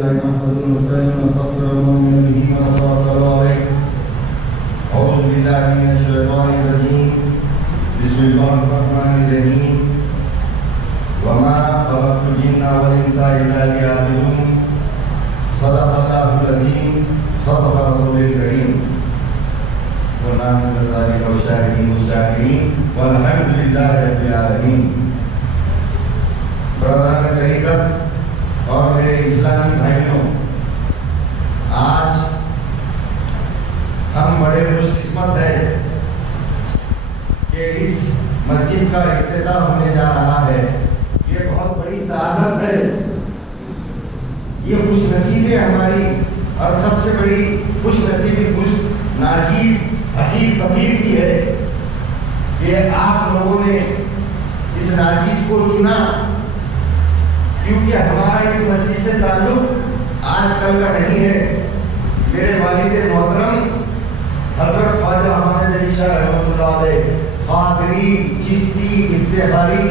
لله نحمده ونستعينه ونستغفره ونؤمن به ونتوكل عليه. أعوذ بالله من الشيطان الرجيم. بسم الله الرحمن الرحيم. وما خلقت الجن والإنس إلا ليعبدون. صدق الله العظيم. صدق رسول الكريم. ونحن كذلك الشاهدين والشاكرين والحمد لله رب العالمين. برادران طریقت اور میرے اسلامی بھائیوں، آج ہم بڑے خوش قسمت ہیں کہ اس مسجد کا افتتاح ہونے جا رہا ہے. یہ بہت بڑی سعادت ہے، یہ خوش نصیبی ہماری اور سب سے بڑی خوش نصیبی خوش ناچیز حقیق فقیر کی ہے کہ آپ لوگوں نے اس ناچیز کو چنا، کیونکہ ہمارا اس مسجد سے تعلق آج کل کا نہیں ہے. میرے والد محترم حضرت خواجہ حامد علی شاہ رحمۃ اللہ علیہ، قادری، چشتی، افتخاری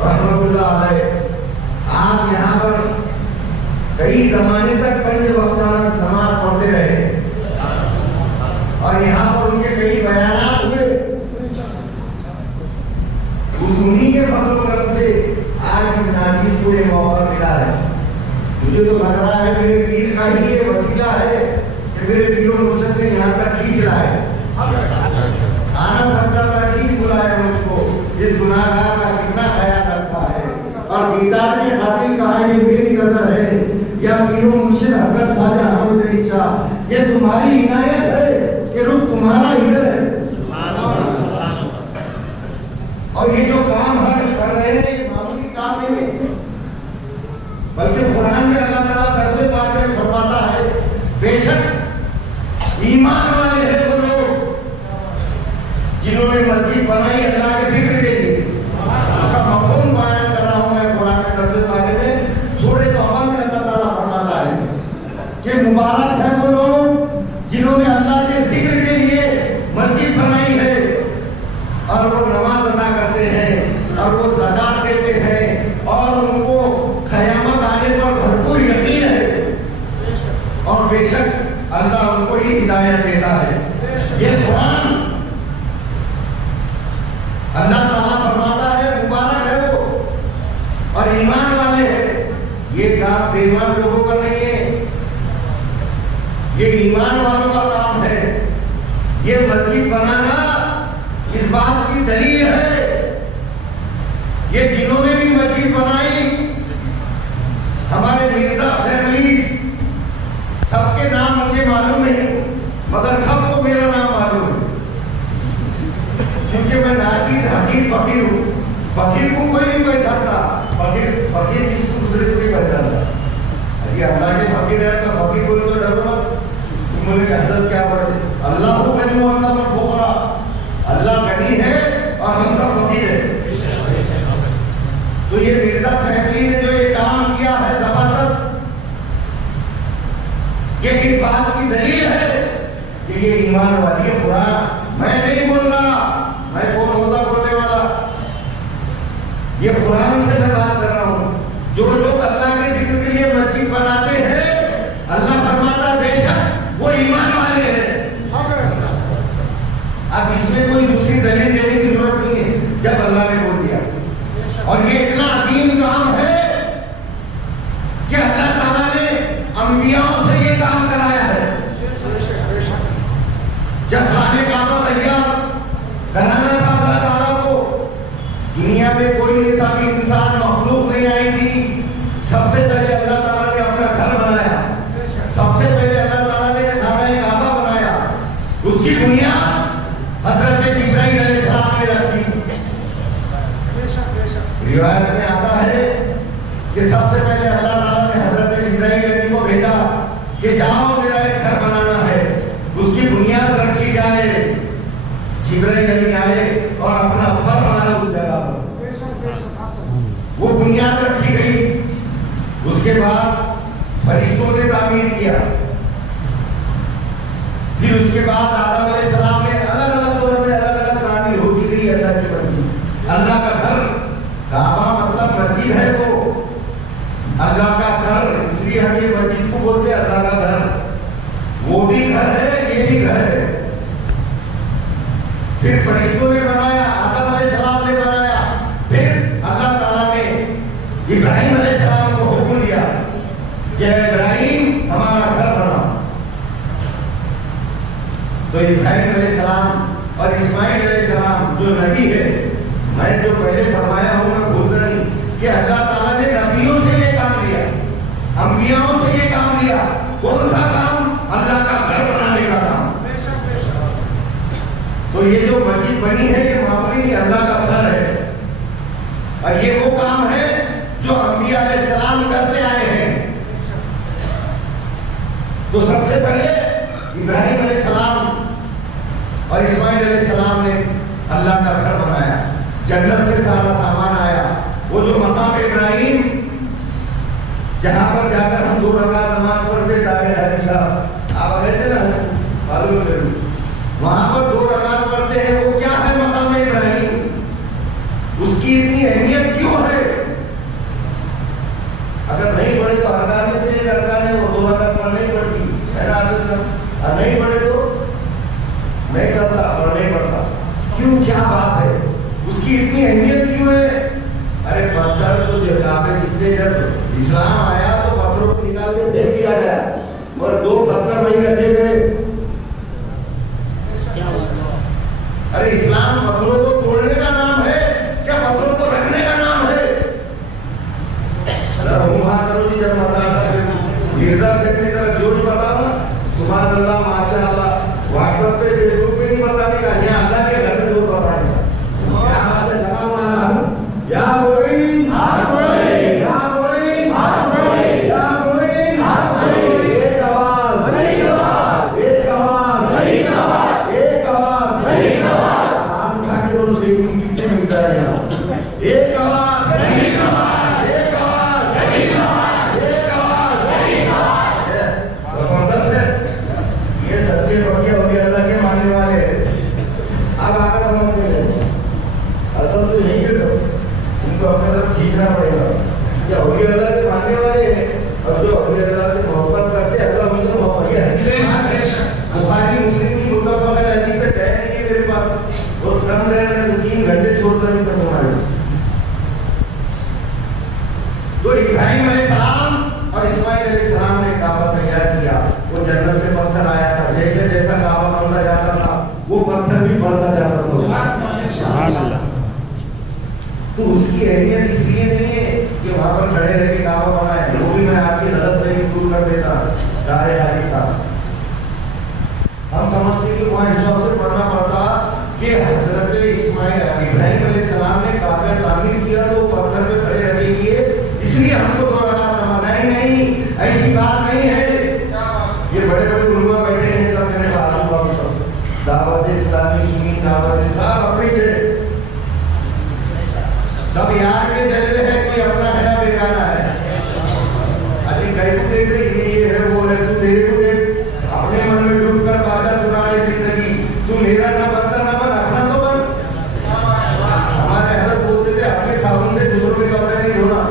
رحمۃ اللہ علیہ، آپ یہاں پر کئی زمانے تک 5 وقتانہ نماز پڑھتے رہے اور یہاں پر ان کے کئی بیانات ہوئے. انہی کے فضل و کرم سے آج اس ناچیز کو یہ موقع ملا ہے. مجھے تو لگ رہا ہے میرے پیر کا ہی یہ وسیلہ ہے کہ میرے پیر و مرشد نے یہاں تک کھینچ رہا ہے. آنا سکتا تھا، ٹھیک بلایا مجھ کو. اس گناہگار کا کتنا خیال رکھتا ہے اور دیدار کے قابل کہا یہ میری نظر ہے یا پیر و مرشد حضرت خواجہ حامد علی شاہ، یہ تمہاری عنایت ہے کہ رخ تمہارا ادھر ہے. اور یہ جو کام ہم کر رہے ہیں یہ معمولی کام نہیں، بلکہ قرآن میں اللہ تعالیٰ دسویں پارے میں فرماتا ہے بے شک ایمان والے ہیں وہ لوگ جنہوں نے مسجد بنائی اللہ کے ذکر کے لیے. اس کا مفہوم بیان کر رہا ہوں میں. قرآن کے دسویں پارے میں سورہ توبہ میں اللہ تعالیٰ فرماتا ہے کہ مبارک ہے وہ لوگ جنہوں نے اللہ کے ذکر کے لیے مسجد بنائی ہے اور وہ نماز ادا کرتے ہیں اور وہ زکات دیتے ہیں اور ان کو قیامت آنے پر بھرپور یقین ہے اور بے شک اللہ ان کو ہی ہدایت دیتا ہے. یہ قرآن اللہ تعالیٰ فرماتا ہے مبارک ہے وہ اور ایمان والے ہیں. یہ کام بے ایمان لوگوں کا نہیں ہے، یہ ایمان والوں کا کام ہے. یہ مسجد بنانا اس بات کی دلیل ہے. یہ جنہوں نے بھی مسجد بنائی ہمارے مرزا فیملیز، سب کے نام مجھے معلوم ہے مگر سب کو میرا نام معلوم ہے کیونکہ میں ناچیز حقیق فقیر ہوں. فقیر کو کوئی نہیں پہچانتا، فقیر کسی کو دوسرے کو نہیں پہچانتا. ابھی اللہ کے فقیر ہے تو فقیر بولے تو ڈرو مت. تم بولے کہ حضرت کیا پڑھے؟ اللہ کو غنی ہوتا پر ٹھوکرا. اللہ غنی ہے اور ہم سب فقیر ہیں. تو یہ مرزا فیملی نے جو یہ کام کیا ہے زبردست، یہ اس بات کی دلیل ہے کہ یہ ایمان والی ہے. قرآن میں نہیں بول رہا، میں کون ہوتا بولنے والا، یہ قرآن سے میں بات کر رہا ہوں. جو لوگ اللہ کے ذکر کے لیے مسجد بناتے ہیں اللہ فرماتا ہے بے شک وہ ایمان والے ہیں. اب اس میں کوئی دوسری دلیل دینے کی ضرورت نہیں ہے جب اللہ نے بول دیا. اور یہ اتنا عظیم کام ہے کہ اللہ تعالیٰ نے انبیاءوں سے یہ کام کرایا ہے. جب خانے کعبہ تیار کرانا تھا اللہ تعالیٰ کو، دنیا میں کوئی نہیں تھا کہ انسان مخلوق نہیں آئی تھی. سب سے پہلے اللہ تعالیٰ نے اپنا گھر بنایا، سب سے پہلے اللہ تعالیٰ نے خانہ کعبہ بنایا. اس کی بنیاد حضرت جبرائیل علیہ السلام نے رکھی. روایت میں آتا ہے کہ سب سے پہلے اللہ تعالیٰ نے حضرت جبرائیل علیہ کو بھیجا کہ جاؤ میرا ایک گھر بنانا ہے، اس کی بنیاد رکھی جائے. جبرائیل علیہ آئے اور اپنا پر بنایا اس جگہ پر، وہ بنیاد رکھی گئی. اس کے بعد فرشتوں نے تعمیر کیا. پھر اس کے بعد آدم علیہ السلام نے الگ الگ دور میں الگ الگ تعمیر ہوتی گئی اللہ کی مسجد. اللہ کا گھر کعبہ مطلب مسجد ہے، وہ اللہ کا گھر اس لیے ہم یہ مسجد کو بولتے ہیں اللہ کا گھر. وہ بھی گھر ہے, یہ بھی گھر ہے. پھر فرشتوں نے بنایا, آدم علیہ السلام نے بنایا, پھر اللہ تعالیٰ نے ابراہیم علیہ السلام کو حکم دیا کہ ابراہیم ہمارا گھر بنا. تو ابراہیم علیہ السلام اور اسماعیل علیہ السلام جو نبی ہے, میں جو پہلے فرمایا ہوں میں بھولتا نہیں کہ اللہ تعالیٰ نے نبیوں سے یہ کام لیا, انبیاءوں سے یہ کام لیا. کون سا کام؟ اللہ کا گھر بنانے کا کام. تو یہ جو مسجد بنی ہے یہ معمولی نہیں, اللہ کا گھر ہے. اور یہ وہ کام ہے جو انبیاء علیہ السلام کرتے آئے ہیں. تو سب سے پہلے ابراہیم علیہ السلام اور اسماعیل علیہ السلام نے اللہ کا گھر بنایا. جنت سے سارا سامان آیا. وہ جو مقام ابراہیم جہاں پر جا کر ہم 2 رکعت نماز پڑھتے تابع حدیث صاحب آپ آئے تھے نا, معلوم ہے, وہاں پر 2 رکعت پڑھتے ہیں. وہ کیا ہے مقام ابراہیم؟ اس کی اتنی اہمیت کیوں ہے؟ اگر نہیں پڑھے تو ارکان میں سے ارکان ہے, وہ 2 رکعت پڑھنی پڑتی ہے نا. اور نہیں پڑھے تو نہیں کرتا اور نہیں پڑھتا. کیوں, کیا بات ہے؟ اس کی اتنی اہمیت کیوں ہے؟ ارے پتھر تو جو کعبے جتنے, جب اسلام آیا تو پتھروں کو نکال کے پھینک دیا گیا, اور 2 پتھر وہیں رکھے گئے. ارے اسلام پتھروں کو توڑنے کا نام ہے کیا پتھروں کو رکھنے کا نام ہے؟ ذرا وہاں کرو جی, جب متا مرزا اپنی طرف جوش بتاؤ نا, سبحان اللہ ماشاء اللہ, واٹس ایپ پہ فیس بک پہ نہیں بتانے کا, یہاں اللہ کے گھر میں جوش بتانے کا. کیا بات ہے, لگا مانا یا کوئی ہاتھ بڑھے, یا کوئی ہاتھ بڑھے, یا کوئی ہاتھ بڑھے. ایک آواز, ایک آواز, ایک آواز, ایک آواز, ایک آواز, ایک آواز. آپ کھا کے بولو دیکھیں کتنے ملتا ہے یہاں. ایک آواز, ایک آواز, ایک آواز, ایک آواز, ایک آواز, ایک آواز. زبردست ہے. یہ سچے بڑھیا ہو گیا اللہ کے ماننے والے. اب آگے سمجھ میں اصل تو نہیں ہے, ان کو اپنے طرف کھینچنا پڑے گا. یہ اولیاء اللہ کے ماننے والے ہیں, اور جو اولیاء اللہ سے محبت کرتے ہیں اللہ مجھ سے محبت ہے. بخاری مسلم کی متفق حدیث سے ٹائم نہیں ہے میرے پاس, بہت کم رہے, میں 3 گھنٹے چھوڑتا نہیں تھا تمہارے. تو ابراہیم علیہ السلام اور اسماعیل علیہ السلام نے کعبہ تیار کیا. وہ جنت سے پتھر آیا تھا, جیسے جیسا کعبہ بنتا جاتا تھا وہ پتھر بھی بڑھتا جاتا تھا. تو اس کی اہمیت اس لیے نہیں ہے کہ وہاں پر کھڑے رہ کے کعبہ بنائے. وہ بھی میں آپ کی غلط فہمی دور کر دیتا. دار حاجی صاحب, ہم سمجھتے ہیں کہ وہاں حساب سے پڑھنا پڑتا کہ حضرت اسماعیل ابراہیم علیہ السلام نے کعبہ تعمیر کیا تو پتھر پہ کھڑے رکھے کیے, اس لیے ہم کو 2 رکعت نماز. نہیں, ایسی بات نہیں ہے. یہ بڑے بڑے علماء بیٹھے ہیں سب میرے بھائیوں, دعوت اسلامی سنی دعوت اسلام اپنی جگہ سب یار کے جلوے ہیں, کوئی اپنا ہے نہ بیگانہ ہے. ابھی کہیں کو دیکھ رہی یہ ہے وہ ہے, تو تیرے کو دیکھ, اپنے من میں ڈوب کر باتیں سنا ہے زندگی. تو میرا نہ بنتا نہ بن, اپنا تو بن. ہمارے حضرت بولتے تھے اپنے صابن سے دوسروں کے کپڑے نہیں دھونا.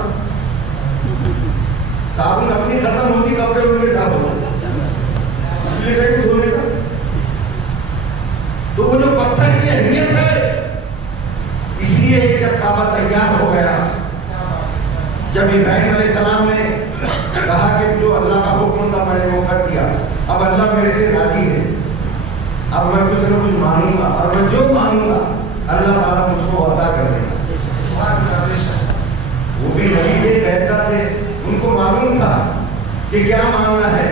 صابن اپنی ختم ہوتی, کپڑے ان کے صابن, اس لیے کہیں دھونے کا. تو وہ جو پتھر کی اہمیت ہے, اس لیے جب کعبہ تیار ہو گیا, جب ابراہیم علیہ السلام نے کہا کہ جو اللہ کا حکم تھا میں نے وہ کر دیا, اب اللہ میرے سے راضی ہے, اب میں کچھ نہ کچھ مانوں گا, اور میں جو مانوں گا اللہ تعالیٰ مجھ کو عطا کر دے گا. وہ بھی نبی تھے, کہتا تھے, ان کو معلوم تھا کہ کیا مانگنا ہے.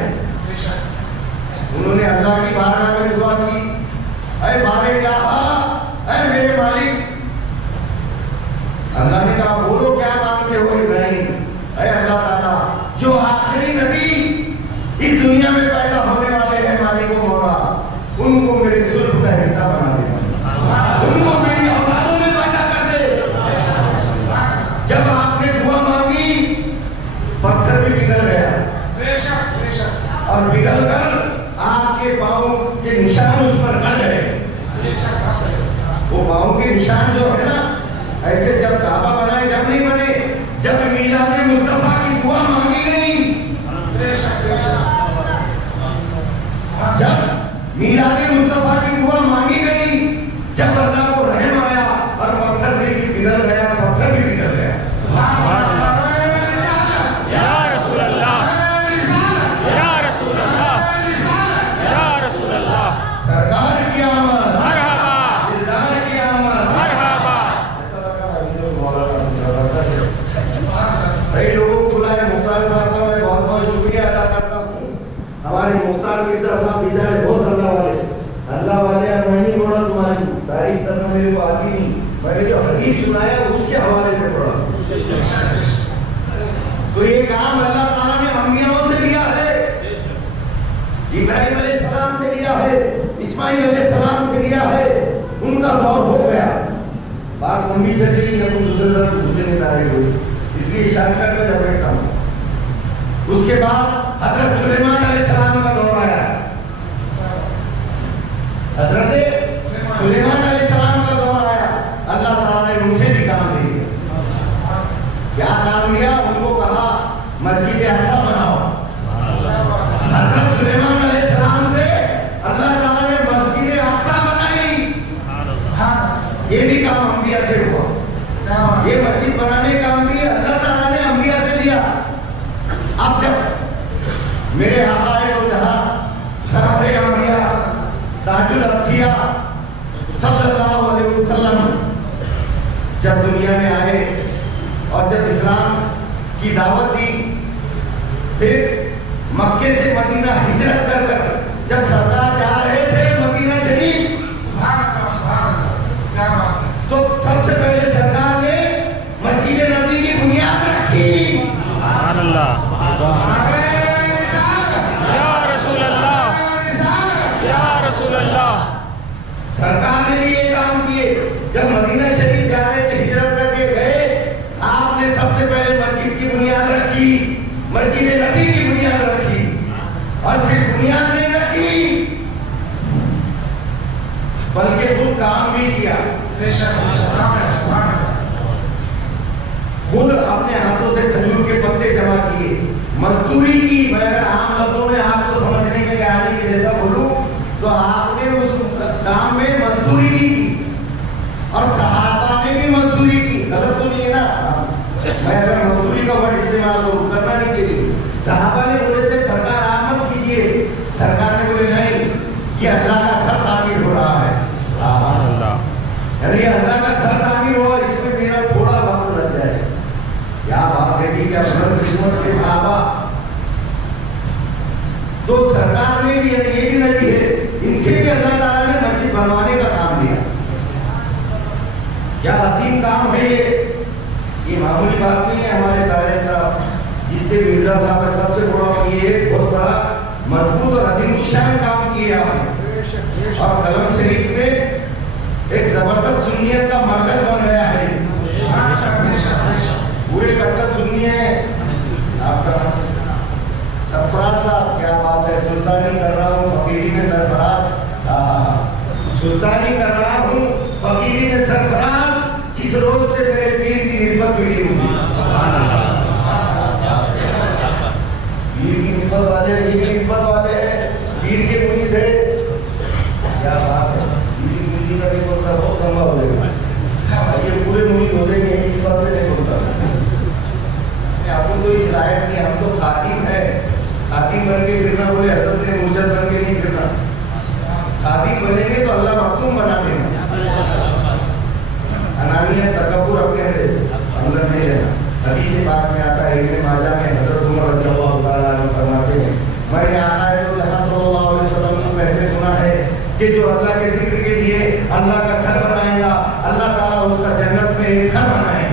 انہوں نے اللہ کی بارگاہ میں دعا کی, اے بارے الہ, اے میرے مالک. اللہ نے کہا بولو کیا مانگتے ہو ابراہیم. اے اللہ تعالیٰ, جو آخری نبی اس دنیا میں پیدا ہونے والے ہیں مالک و مولا, ان کو میرے ظلم کا حصہ بنا دے, ان کو میری اولادوں میں پیدا کر دے. جب آپ نے دعا مانگی, پتھر بھی پگھل گیا, اور پگھل کر آپ کے پاؤں کے نشان اس پر نہ گئے. وہ پاؤں کے نشان جو ہے نا, ایسے جب کعبہ بنائے جب نہیں بنے, جب میلاد مصطفیٰ کی دعا مانگی گئی صاحب کا میں بہت بہت شکریہ ادا کرتا ہوں. ہمارے مختار مرزا صاحب بیچارے بہت اللہ والے اور میں نہیں بولا تمہاری تاریخ کرنا میرے کو آتی نہیں. میں نے جو حدیث سنایا اس کے حوالے سے پڑھا. تو یہ کام اللہ تعالیٰ نے انبیاءوں سے لیا ہے. ابراہیم علیہ السلام سے لیا ہے, اسماعیل علیہ السلام سے لیا ہے. ان کا دور ہو گیا, بات لمبی چل رہی ہے, دوسرے طرف گھومتے نہیں تاریخ ہوئی, اس لیے شارٹ کٹ میں لپیٹتا ہوں. اس کے بعد حضرت سلیمان علیہ السلام کا دور آیا. حضرت سلیمان علیہ السلام کا دور آیا. اللہ تعالیٰ نے ان سے بھی کام لیا. کیا کام لیا؟ ان کو کہا مسجد اقصی بناؤ. حضرت سلیمان علیہ السلام سے اللہ تعالیٰ نے مسجد اقصی بنائی. یہ بھی کام انبیاء سے ہوا. یہ مسجد بنانے کا کام بھی اللہ تعالیٰ نے انبیاء سے لیا. اب جب میرے آقا دو جہاں سرحد انبیاء تاج الانبیاء صلی اللہ علیہ وسلم جب دنیا میں آئے اور جب اسلام کی دعوت دی, پھر مکے سے مدینہ ہجرت کر کر جب سرکار جا رہے تھے مدینہ شریف, تو سب سے پہلے سرکار نے مسجد نبی کی بنیاد رکھی. سبحان اللہ, یا رسول اللہ, یا رسول اللہ. سرکار نے بھی یہ کام کیے. جب مدینہ شریف جا رہے تھے, ہجرت کر کے گئے, آپ نے سب سے پہلے مسجد کی بنیاد رکھی, مسجد نبی کی بنیاد رکھی. اور صرف بنیاد نہیں رکھی بلکہ خود کام بھی کیا. خود اپنے ہاتھوں سے کھجور کے پتے جمع کیے, مزدوری کی. میں اگر عام لفظوں میں آپ کو سمجھنے میں آنے کے جیسا بولوں تو آپ نے اس کام میں مزدوری بھی کی, اور صحابہ نے بھی مزدوری کی. غلط تو نہیں ہے نا, میں اگر مزدوری کا ورڈ استعمال کرنا نہیں چاہیے. صحابہ نے بولے تھے سرکار آمد کیجیے, سرکار نے بولے نہیں, یہ اللہ کا گھر تعمیر ہو رہا ہے. یعنی اللہ کا گھر تعمیر ہوا, اس میں میرا تھوڑا وقت لگ جائے. کیا بات ہے کہ کیا بلند قسمت کے صحابہ. تو سرکار نے بھی, یعنی یہ بھی نبی ہے, ان سے بھی اللہ تعالیٰ نے مسجد بنوانے کا کام دیا. کیا عظیم کام ہے یہ معمولی بات نہیں ہے. ہمارے طاہر صاحب جتنے مرزا صاحب ہے سب سے بڑا یہ بہت بڑا مضبوط اور عظیم الشان کام کیے آپ نے. اور قلم شریف میں ایک زبردست سنیت کا مرکز بن گیا ہے. پورے کٹر سنی ہے. آپ کا سرفراز صاحب, کیا بات ہے, سلطانی کر رہا ہوں فقیری میں سرفراز, سلطانی کر رہا ہوں فقیری میں سرفراز, جس روز سے میرے پیر کی نسبت ملی ہوگی. پیر کی نسبت والے, یہ نسبت والے ہیں, پیر کے مرید ہے. کیا بات ہے, پیر کی مرید کا بھی بولتا بہت لمبا ہو جائے گا. یہ پورے مرید ہو جائیں گے, اس بات سے نہیں بولتا. آپ کو کوئی صلاحیت نہیں, ہم تو خاتم ہے. خاتم بن کے پھرنا, بولے حضرت نے مرشد بن کے نہیں پھرنا. خاتم بنیں گے تو اللہ مختوم بنا دینا. انانیت تکبر اپنے اندر نہیں رہنا. حدیث پاک میں آتا ہے, ابن ماجہ میں حضرت عمر رضی اللہ تعالیٰ عنہ فرماتے ہیں, میں نے آقا صلی اللہ علیہ وسلم کو کہتے سنا ہے کہ جو اللہ کے ذکر کے لیے اللہ کا گھر بنائے گا, اللہ تعالیٰ اس کا جنت میں ایک گھر بنائے گا.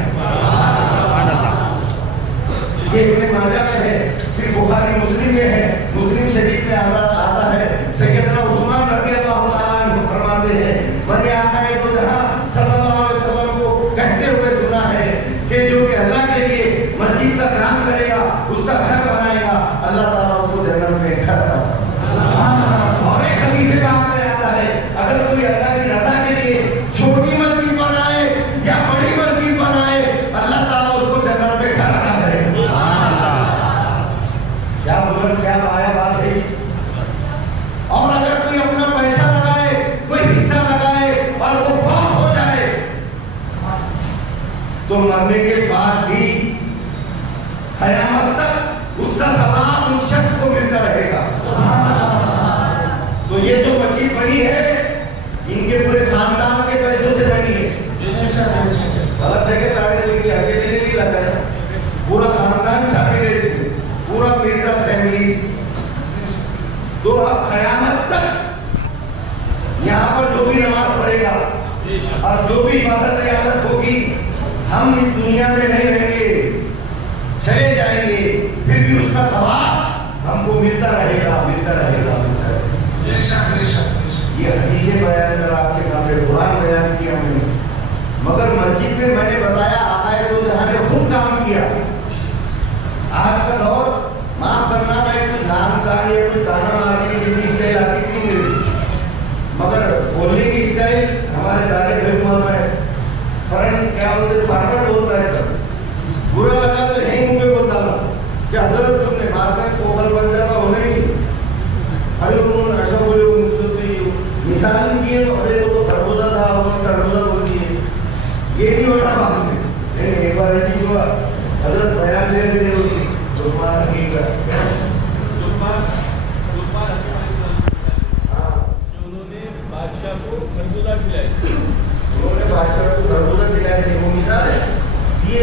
یہ ابن ماجہ میں ہے, صرف بخاری مسلم میں ہے. مسلم شریف میں آتا ہے, سیدنا عثمان رضی اللہ تعالیٰ عنہ فرماتے ہیں, میں نے آقا تو جہاں صلی اللہ علیہ وسلم کو کہتے ہوئے سنا ہے کہ جو کہ اللہ کے لیے مسجد کا کام کرے گا, اس کا گھر بنائے گا, اللہ تعالیٰ اس کو جنت میں گھر بنائے گا. اور ایک حدیث پاک میں آتا ہے, اگر کوئی اللہ کی رضا کے لیے چھوٹی مسجد بنائے یا بڑی مسجد بنائے, اللہ تعالیٰ اس کو جنت میں گھر بنا دے. کیا بلند, کیا بایا بات ہے. اور اگر کوئی اپنا پیسہ لگائے, کوئی حصہ لگائے اور وہ فوت ہو جائے, تو مرنے کے بعد بھی قیامت تک اس کا ثواب اس شخص کو ملتا رہے گا. تو یہ جو مسجد بنی ہے, ان کے پورے خاندان کے پیسوں سے بنی ہے. غلط جگہ تاڑے لگی, اکیلے نہیں لگا ہے, پورا خاندان شامل ہے اس میں. کا ثواب ہم کو ملتا رہے گا، ملتا رہے گا۔ یہ حدیثیں بیان کر آپ کے سامنے قرآن بیان کیا میں نے، مگر مسجد میں نے بتایا آقا دو جہاں نے خود کام کیا۔ آج کا دور معاف کرنا میں کوئی نام دار یا کوئی گانا مارنے کی کسی اسٹائل آتی نہیں میری، مگر بولنے کی اسٹائل ہمارے دارے بھیکمان میں فرنٹ کیا ہوتے فارورڈ بولتا ہے، تب برا لگا تو یہیں منہ پہ بولتا نا کہ حضرت تم نے بات میں پوکل بن جاتا ہونا ہی نہیں، ارے انہوں نے ایسا بولے مثال نہیں کیے تو ارے وہ تو خربوزہ تھا انہوں نے خربوزہ بول دیے، یہ نہیں ہوتا بات میں۔ لیکن ایک بار ایسی ہوا حضرت بیان دے رہے تھے لقمان حکیم کا، انہوں نے بادشاہ کو خربوزہ کھلائے، انہوں نے بادشاہ کو خربوزہ کھلائے تھے، وہ مثال ہے۔ یہ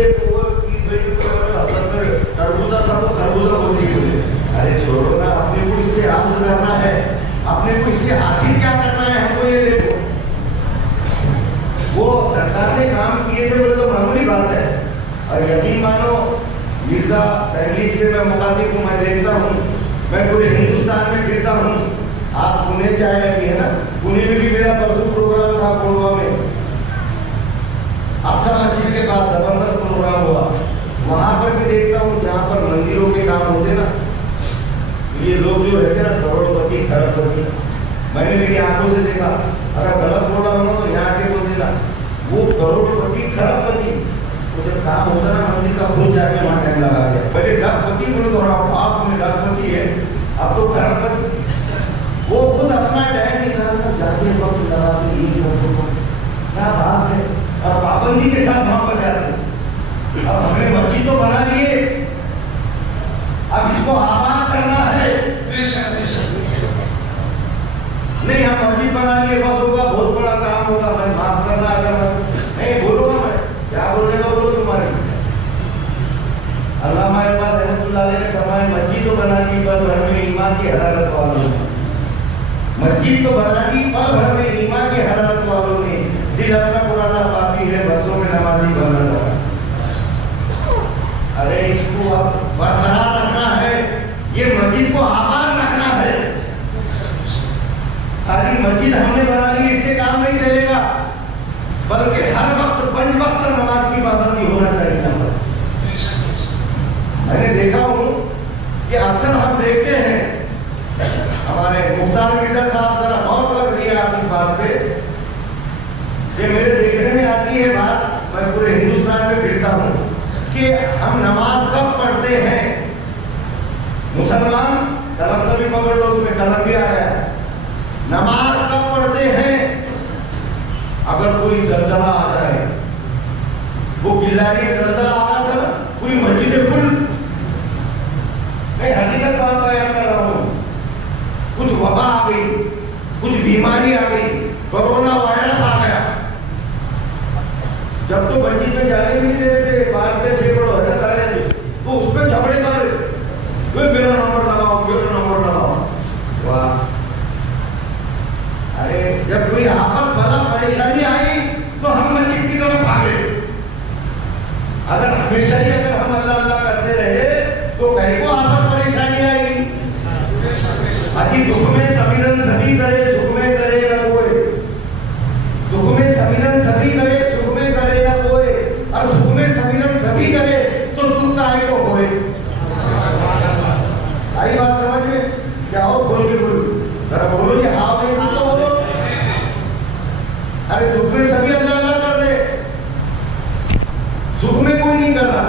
خربوزہ تھا تو خربوزہ بول دی بولے، ارے چھوڑو نا، اپنے کو اس سے حاصل کرنا ہے، اپنے کو اس سے حاصل کیا کرنا ہے ہم کو یہ دیکھو۔ وہ سرکار نے کام کیے تھے بولے تو معمولی بات ہے، اور یقین مانو مرزا فیملی سے میں مخاطب ہوں، میں دیکھتا ہوں، میں پورے ہندوستان میں پھرتا ہوں۔ آپ پونے سے آئے بھی ہے نا، پونے میں بھی میرا پرسوں پروگرام تھا کوڑوا میں، اقصی مسجد کے پاس زبردست پروگرام ہوا، وہاں پر بھی دیکھتا ہوں جہاں پر مندروں کے کام ہوتے نا، یہ لوگ جو رہتے نا کروڑ پتی کھرب پتی، میں نے میری آنکھوں سے دیکھا، اگر غلط بولا ہونا تو یہاں کے بول دینا، وہ کروڑ پتی کھرب پتی، وہ جب کام ہوتا نا مندر کا خود جا کے وہاں ٹائم لگا گیا، پہلے ڈاک پتی بولے تو آپ میں ڈاک پتی ہے، اب تو کھرب پتی، وہ خود اپنا ٹائم نکال کر جاتے وقت لگا کے یہ لوگوں کو، کیا بات ہے، اور پابندی کے ساتھ وہاں پر جاتے ہیں۔ اب ہم نے مسجد تو بنا لیے، اب اس کو آباد کرنا ہے، نہیں ہم مسجد بنا لیے بس ہوگا، بہت بڑا کام ہوگا، میں معاف کرنا اگر نہیں بولوں گا، میں کیا بولنے کا بولو تمہارے۔ علامہ اقبال رحمۃ اللہ علیہ نے فرمایا مسجد تو بنا دی پر گھر میں ایمان کی حرارت والوں نے، مسجد تو بنا دی پر گھر میں ایمان کی حرارت والوں نے، دل اپنا پرانا پاپی ہے برسوں میں نمازی بننا چاہا۔ ارے اس کو اب برقرار رکھنا ہے، یہ مسجد کو آباد رکھنا ہے، خالی مسجد ہم نے بنا لی اس سے کام نہیں چلے گا، بلکہ ہر وقت 5 وقت نماز کی پابندی ہونا چاہیے۔ میں نے دیکھا ہوں کہ اکثر ہم دیکھتے ہیں، ہمارے مختار مرزا صاحب ذرا غور کر لیا آپ اس بات پہ، کہ میرے دیکھنے میں آتی ہے بات، میں پورے ہندوستان میں پھرتا ہوں کہ ہم نماز کب پڑھتے ہیں، مسلمان قلم کبھی پکڑ لو اس میں قلم بھی آیا ہے، نماز کب پڑھتے ہیں اگر کوئی زلزلہ آ جائے، وہ گلاری میں زلزلہ آیا تھا نا، پوری مسجد کھل، میں حقیقت بات بیان کر رہا ہوں، کچھ وبا آ گئی، کچھ بیماری آ گئی، کورونا وائرس آ گیا، جب تو مسجد میں جانے بھی نہیں دے رہے تھے، 5 سے 6 بڑوں حضرت آ رہے تھے تو اس پہ جھگڑے کر رہے، میرا نمبر لگاؤ، میرا نمبر لگاؤ، واہ، ارے جب کوئی آفت بلا پریشانی آئی تو ہم مسجد کی طرف بھاگے، اگر ہمیشہ ہی اگر ہم اللہ اللہ کرتے رہے تو کہیں کو آفت پریشانی آئے گی، اجی دکھ میں سمیرن سبھی کرے سکھ میں کرے نہ کوئی، دکھ میں سمیرن سبھی کرے سکھ میں کرے نہ کوئی، اور سکھ میں سمیرن سبھی کرے تو دکھ کائے کو ہوئے۔ آئی بات سمجھ میں؟ کیا ہو بول کے بولو، ذرا بولو یہ ہاں نہیں بولو بولو، ارے دکھ میں سبھی اللہ اللہ کر رہے، سکھ میں کوئی نہیں کر رہا،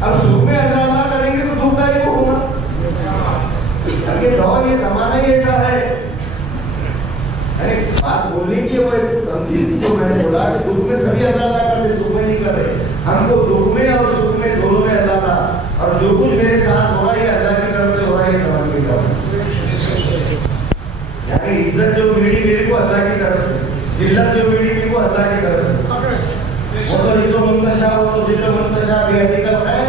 اب سکھ میں اللہ اللہ کریں گے تو دکھ کائے کو ہوگا، یہ دور یہ زمانہ ہی ایسا ہے۔ بات بولنے کی وہ تمثیل کی جو میں نے بولا کہ دکھ میں سبھی اللہ اللہ کرتے، سکھ میں نہیں کر رہے، ہم کو دکھ میں اور سکھ میں دونوں میں اللہ تھا، اور جو کچھ میرے ساتھ ہو رہا ہے اللہ کی طرف سے ہو رہا ہے، یہ سمجھ کے کروں، یعنی عزت جو ملی میرے کو اللہ کی طرف سے، ذلت جو ملی میرے کو اللہ کی طرف سے، وہ تو عزت و منتشا، وہ تو ذل و منتشا بھی حقیقت ہے۔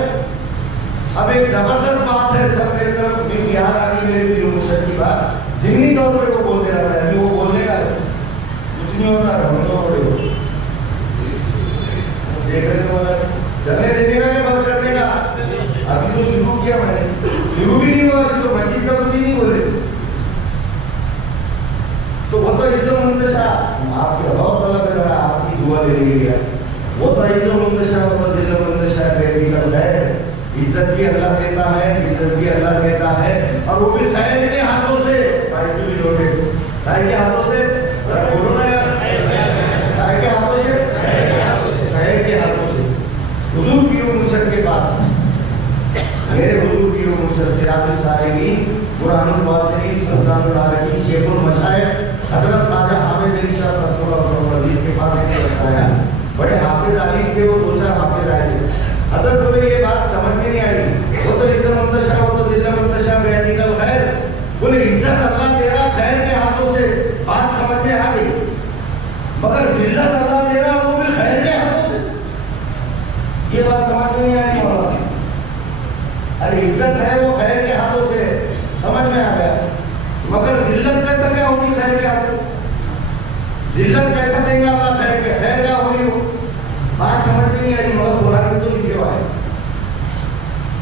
اب ایک زبردست بات ہے، سب میرے طرف بھی یاد آ گئی میرے دل مرشد کی بات، ضمنی طور پہ وہ بولتے رہا ہے، ابھی وہ بولنے کا ہے، کچھ نہیں ہوتا رہا، ہم لوگ بڑے دیکھ رہے تو چلنے دینے کا یا بس کرنے کا، ابھی تو شروع کیا میں نے، شروع پیر و مرشد سراج الصالحین قرآن الواصلین سلطان العارفین شیخ المشائخ حضرت خواجہ حامد علی شاہ رسول اللہ صلی اللہ علیہ وسلم کے پاس ایک بتایا بڑے حافظ عالم تھے وہ 2 4 حافظ آئے تھے حضرت تمہیں یہ بات سمجھ میں نہیں آئی وہ تو عزت منتشا وہ تو ذل منتشا بیعتی کل خیر بولے عزت اللہ دے رہا خیر کے ہاتھوں سے بات سمجھ میں آ گئی مگر ذلت اللہ دے رہا وہ بھی خیر کے ہاتھوں سے یہ بات سمجھ میں نہیں آئی مولانا ارے عزت ہے وہ خیر کے ہاتھوں سے سمجھ میں آ گیا مگر ذلت کیسا کیا ہوگی خیر کے ہاتھ سے ذلت کیسا دیں گا اللہ خیر کے خیر کیا ہوگی وہ بات سمجھ میں نہیں آئی مگر قرآن میں تو لکھے ہوا ہے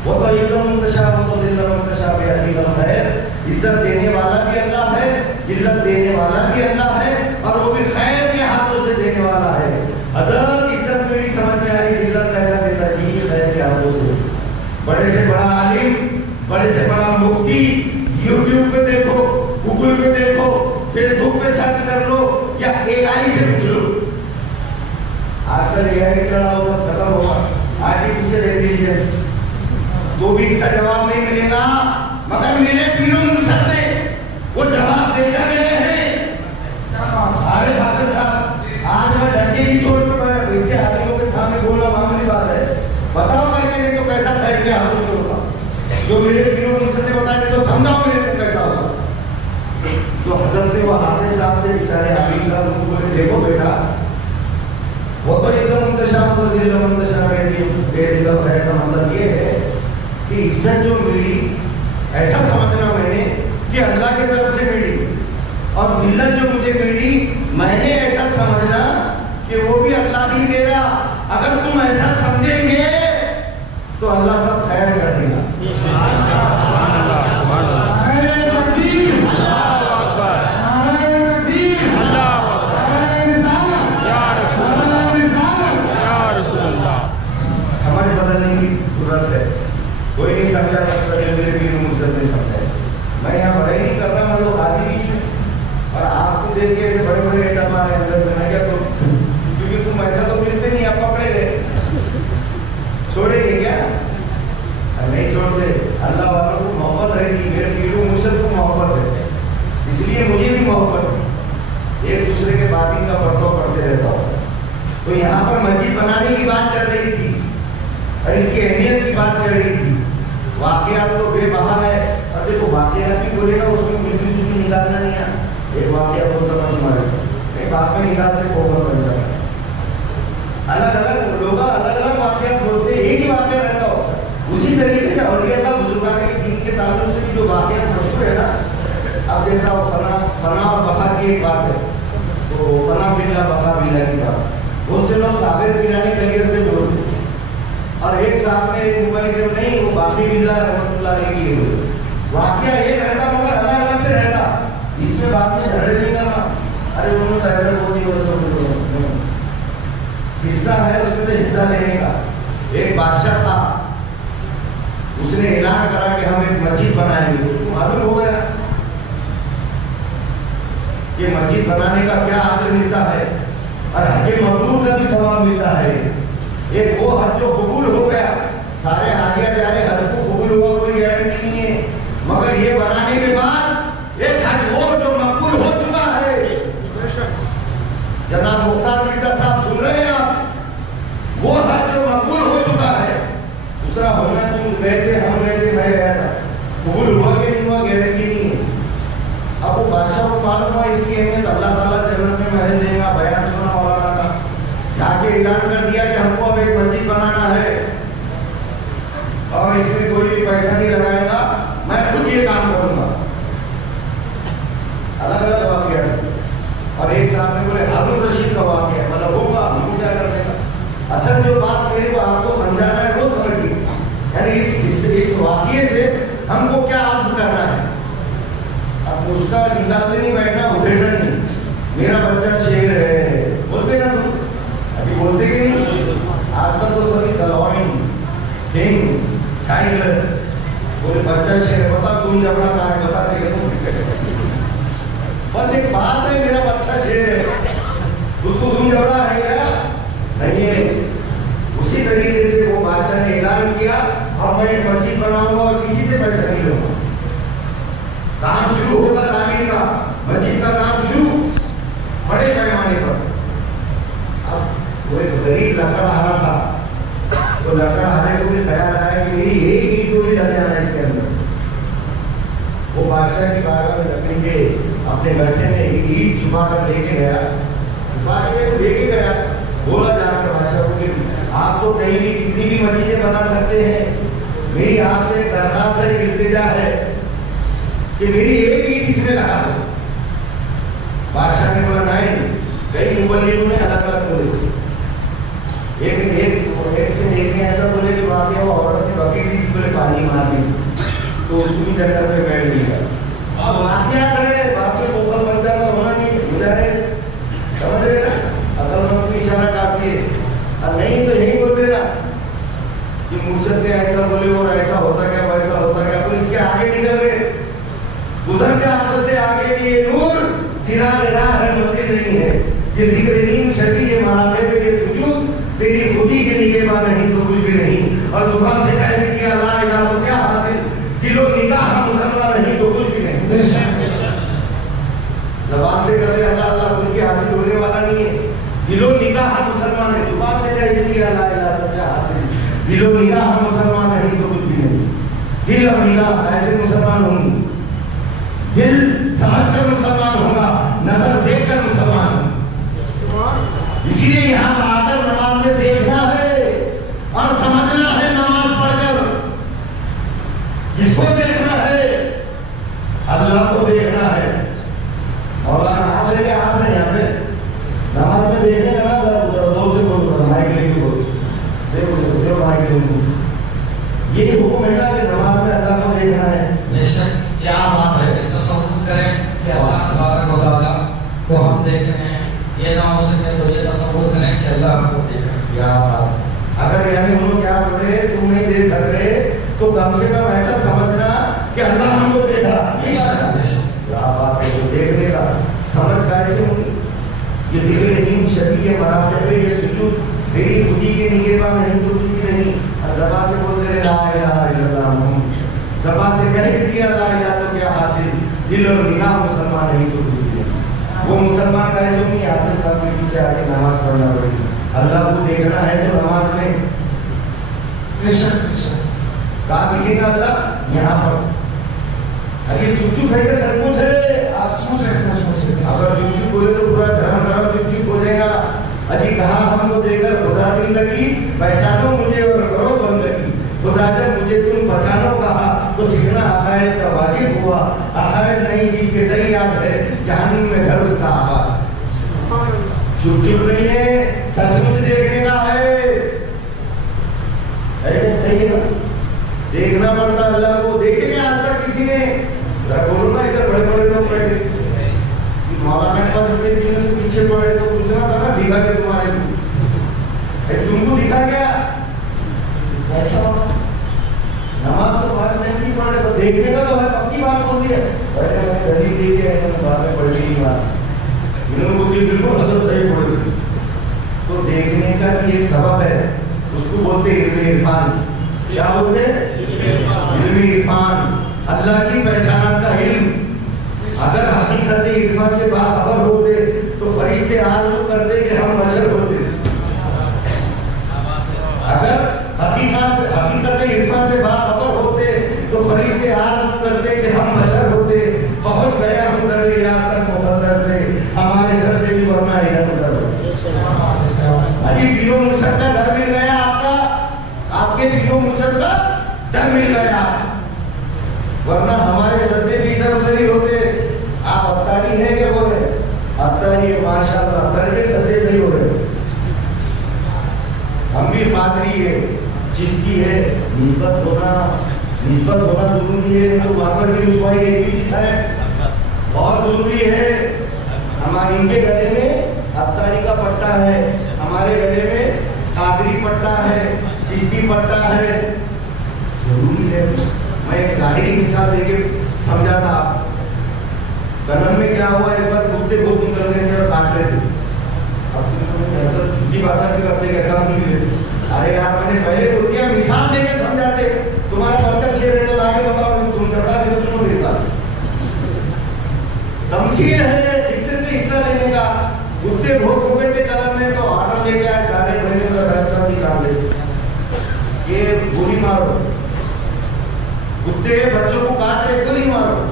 وہ تو عزت منتشا وہ تو ذل منتشا بیعتی کل خیر عزت دینے والا بھی اللہ ہے ذلت دینے والا بھی اللہ ہے اور وہ بھی خیر کے ہاتھوں سے دینے والا ہے حضرت عزت میری سمجھ میں آئی ذلت کیسا دیتا جی خیر کے ہاتھوں سے بڑے سے بڑا عالم بڑے سے بڑا مفتی یوٹیوب پہ دیکھو گوگل پہ دیکھو فیس بک پہ سرچ کر لو یا اے آئی سے پوچھ لو آج کل اے آئی چڑھا ہو سب ختم ہوگا آرٹیفیشل انٹیلیجنس تو بھی اس کا جواب نہیں ملے گا مگر میرے پیر و مرشد نے وہ جواب دے کر گئے ہیں ارے بادل صاحب آج میں ڈنڈے کی چوٹ پہ اتحادیوں کے سامنے بولنا معمولی بات ہے بتاؤ میں نے تو کیسا خیر کے ہاتھوں سے ہوگا جو میرے پیر و مرشد نے بتایا تو سمجھاؤ میرے کو کیسا ہوگا تو حضرت نے وہ حافظ صاحب سے بیچارے حافظ صاحب ان کو بولے دیکھو بیٹا وہ تو عزت منتشا وہ ذل منتشا بیعتی کل خیر کا مطلب یہ ہے کہ عزت جو ملی ایسا سمجھنا میں نے کہ اللہ کی طرف سے ملی اور ذلت جو مجھے ملی میں نے ایسا سمجھنا کہ وہ بھی اللہ ہی دے رہا اگر تم ایسا سمجھیں گے تو اللہ سب خیر کر دے گا سمجھ بدلنے کی ضرورت ہے کوئی نہیں سمجھا سکتا جو میرے پیر و مرشد نے سمجھا ہے میں یہاں بڑے نہیں کر رہا میں تو خالی نہیں ہوں اور آپ کو دیکھ کے ایسے بڑے بڑے ایٹم آ رہے اندر سے میں کیا کروں کیونکہ تم ایسا تو ملتے نہیں آپ پکڑے گئے چھوڑیں گے کیا نہیں چھوڑتے اللہ والوں کو محبت رہتی میرے پیر و مرشد کو محبت ہے اس لیے مجھے بھی محبت ہے ایک دوسرے کے باطن کا برتاؤ کرتے رہتا ہوں تو یہاں پر مسجد بنانے کی بات چل رہی تھی اور اس کی اہمیت کی بات چل رہی تھی واقعات تو بے بہا ہے اور دیکھو واقعات بھی بولے گا اس میں کچھ بھی نکالنا نہیں ہے ایک واقعہ بولتا تھا تمہارے نہیں بات میں نکالتے بہت بن جاتا ہے الگ الگ لوگ الگ الگ واقعات بولتے ایک ہی واقعہ رہتا ہو اسی طریقے سے اولیاء اللہ بزرگان کے دین کے تعلق سے بھی جو واقعات مشہور ہے نا اب جیسا فنا اور بقا کی ایک بات ہے تو فنا بلا بقا بلا کی بات بہت سے لوگ صابر بلا نے کلیئر سے بولتے اور ایک ساتھ میں ایک مبارک نہیں وہ باقی بلا رحمۃ اللہ علیہ کی ہوئی واقعہ ایک رہتا مگر الگ الگ سے رہتا اس میں بعد میں جھگڑے نہیں کرنا ارے انہوں نے ایسا بول دیا حصہ ہے اس میں سے حصہ لینے کا ایک بادشاہ تھا اس نے اعلان کرا کہ ہم ایک مسجد بنائیں گے اس کو معلوم ہو گیا کہ مسجد بنانے کا کیا اجر ملتا ہے اور حج مبرور کا بھی ثواب ملتا ہے ایک وہ حج جو قبول ہو گیا سارے حاجیہ جا رہے حج کو قبول ہوا کوئی گارنٹی نہیں ہے مگر یہ بنانے کے بعد ایک حج وہ جو مقبول ہو چکا ہے جناب مختار مرزا صاحب سن رہے ہیں آپ وہ حج جو مقبول ہو چکا ہے دوسرا ہونا تم گئے تھے ہم گئے تھے میں گیا تھا قبول ہوا کہ نہیں ہوا گارنٹی نہیں ہے اب وہ بادشاہ کو معلوم ہوا اس کی اہمیت اللہ تعالیٰ جنت میں محل دے گا بیان سنا مولانا کا جا کے اعلان کر دیا کہ ہم کو اب ایک مسجد بنانا ہے اور اس میں کوئی بھی پیسہ نہیں لگائے گا میں خود یہ کام کروں گا الگ الگ واقعہ ہے اور ایک صاحب نے بولے ہارون رشید کا واقعہ ہے مطلب ہوگا ہم کو کیا کرنے کا اصل جو بات میرے کو آپ کو سمجھانا ہے وہ سمجھیے یعنی اس واقعے سے ہم کو کیا عرض کرنا ہے اب اس کا نکالتے نہیں بیٹھنا ادھیڑنا نہیں میرا بچہ شیر ہے بولتے نا تم ابھی بولتے کہ نہیں آج کل تو سبھی دلوائن ڈینگ ٹائگر بولے بچہ شیر بتا تم جبڑا کہاں ہے بتا دے گا تم بس ایک بات ہے میرا بچہ شیر ہے اس کو تم جبڑا ہے کیا نہیں ہے اسی طریقے سے وہ بادشاہ نے اعلان کیا اور میں ایک مسجد بناؤں گا اور کسی سے بادشاہ کی بارگاہ میں لکڑی کے اپنے گٹھے میں اینٹ چھپا کر لے کے گیا، چھپا کے لے کے گیا، بولا جا کر بادشاہ کو کہ آپ تو کہیں بھی کتنی بھی مسجدیں بنا سکتے ہیں، میری آپ سے ایک درخواست ہے، ایک التجا ہے کہ میری ایک اینٹ اس میں لگا دو۔ بادشاہ نے بولا نہیں، کئی مبلغوں نے الگ الگ بولے، ایک نے ایسا بولے کہ وہاں پہ وہ عورت نے بکری دی تھی، بولے پانی مار دی تو اس کو بھی جنگل میں بیٹھ گیا۔ اب واقعات ہے، بات میں فوکل بن جانا ہونا نہیں، گزارے سمجھ رہے نا، عقل مند کو اشارہ کافی ہے، اور نہیں تو یہی بول دینا کہ مرشد نے ایسا بولے اور ایسا ہوتا کیا ویسا ہوتا کیا، پھر اس کے آگے نکل گئے، گزر کے عقل سے آگے کہ یہ نور چراغ راہ ہے، منزل نہیں ہے، یہ ذکر نیم شبی یہ مناقب ہے، یہ سجود تیری خودی کے نگہباں نہیں تو کچھ بھی نہیں، اور زبان سے کہہ بھی کیا لا الہ تو کیا حاصل، دل و نگاہ مسلمان نہیں تو کچھ بھی نہیں۔ زبان سے کہے اللہ اللہ کچھ بھی حاصل ہونے والا نہیں ہے، دل و نگاہ مسلمان ہے، زبان سے کہہ بھی کیا لا الہ تو کیا حاصل، دل و نگاہ مسلمان نہیں تو کچھ بھی نہیں۔ دل اور نگاہ ایسے مسلمان ہوں گی، دل سمجھ کر مسلمان ہوگا، نظر دیکھ کر مسلمان ہوگا۔ اسی لیے یہاں آ کر نماز میں دیکھنا ہے اور سمجھنا ہے، نماز پڑھ کر اس کو دیکھنا ہے، اللہ کو دیکھنا ہے۔ اور آپ سے کیا آپ نے یہاں پہ نماز میں دیکھنے کا نا دو سے بولو، مائک لے کے بولو، دیکھو مائک لے کے، یہ حکم ہے نا کہ نماز میں اللہ کو دیکھنا ہے۔ بے شک کیا بات ہے کہ تصور کریں کہ اللہ تبارک و تعالیٰ کو ہم دیکھ رہے ہیں، یہ نہ ہو سکے تو یہ تصور کریں کہ اللہ ہم کو دیکھ رہے ہیں۔ کیا بات، اگر یعنی انہوں کیا بول رہے تم نہیں دیکھ سکتے تو کم سے کم ایسا سمجھنا کہ اللہ ہم کو دیکھا۔ کیا بات ہے، تو دیکھنے کا سمجھ کیسے ہوگی؟ یہ ذکر نیم شبیہ مراتب ہے، یہ سجود میری خودی کے نگہباں نہیں تو کچھ بھی نہیں، اور زبان سے بولتے رہے لا الہ الا اللہ محمد، زبان سے کہہ بھی دیا لا الہ تو کیا حاصل، دل اور نگاہ مسلمان نہیں تو کچھ بھی نہیں۔ وہ مسلمان کا ایسے نہیں آتے صاحب کے پیچھے آ کے نماز پڑھنا پڑے گی، اللہ کو دیکھنا ہے تو نماز میں کہاں دکھے گا اللہ؟ یہاں پر۔ اگر چپ چپ ہے کہ سچ مچ ہے؟ آپ سوچ ہیں، اگر چپ چپ بولے تو پورا دھرم چپ چپ بولے گا۔ اجی کہاں ہم کو دے کر خدا زندگی پہچانو مجھے اور کرو بندگی، خدا جب مجھے تم پہچانو کہا تو سیکھنا عقائد کا واجب ہوا، عقائد نہیں جس کے تئی یاد ہے جہنم میں گھر اس کا آباد۔ چپ چپ نہیں ہے، سچ مچ دیکھنے کا ہے، صحیح ہے نا؟ دیکھنا پڑتا اللہ کو۔ دیکھیں گے آج تک کسی نے؟ ذرا بولو نا، ادھر بڑے بڑے لوگ بیٹھے مولانا پیچھے پڑے تو پوچھنا تھا نا، دکھا کے تمہارے کو، تم کو دکھا گیا ایسا ہونا؟ نماز تو بات نہیں پڑھے تو دیکھنے کا تو ہے، پکی بات ہوتی ہے۔ بیٹھے میں نے دلیل دی ہے، بعد میں پڑھ لی بات، انہوں نے بولی بالکل حضرت صحیح پڑھ لی۔ تو دیکھنے کا بھی ایک سبب ہے، اس کو بولتے علم عرفان۔ کیا بولتے ہیں؟ علم عرفان، اللہ کی پہچانت کا علم۔ اگر حقیقت عرفان سے باخبر ہوتے تو فرشتے آرزو کرتے کہ ہم بشر ہوتے۔ اگر حقیقت عرفان سے باخبر ہوتے تو فرشتے آرزو کرتے کہ ہم بشر ہوتے۔ بہت گیا ہوں در یاد تک مقدر سے، ہمارے سر پہ بھی ورنہ ہے عجیب پیرو مرشد کا در مل گیا آپ کا، آپ کے پیرو مرشد کا در مل گیا، ورنہ ہمارے سردے بھی ادھر ادھر ہی ہوتے۔ آپ ابتاری ہیں کہ وہ ہے؟ ابتاری ہے، ماشاء اللہ، ابتاری کے سردے صحیح ہو رہے۔ ہم بھی قادری ہے، چشتی ہے، نسبت ہونا ضروری ہے، تو وہاں پر بھی رسوائی ایک بھی چیز ہے، بہت ضروری ہے۔ ہمارے ان کے گلے میں ابتاری کا پٹا ہے، ہمارے گلے میں قادری پٹا ہے، چشتی پٹا ہے، ضروری ہے۔ میں ایک ظاہری مثال دے کے سمجھا تھا۔ کنن میں کیا ہوا، ایک بار کتے بہت نکل رہے تھے اور کاٹ رہے تھے۔ اب چھوٹی باتیں بھی کرتے کہ کام نہیں لیتے، ارے یار میں نے پہلے بول دیا، مثال دے کے سمجھاتے۔ تمہارا بچہ شیر ہے تو لا کے بتاؤ، تم کپڑا دے تو سنو دیتا۔ تمثیل ہے حصے سے حصہ لینے کا۔ کتے بہت ہو گئے تھے کنن میں تو آٹا لے کے آئے، دانے بھرنے کا راستہ نکال دے، یہ گولی مارو۔ کتے بچوں کو کاٹ رہے تو نہیں مارو،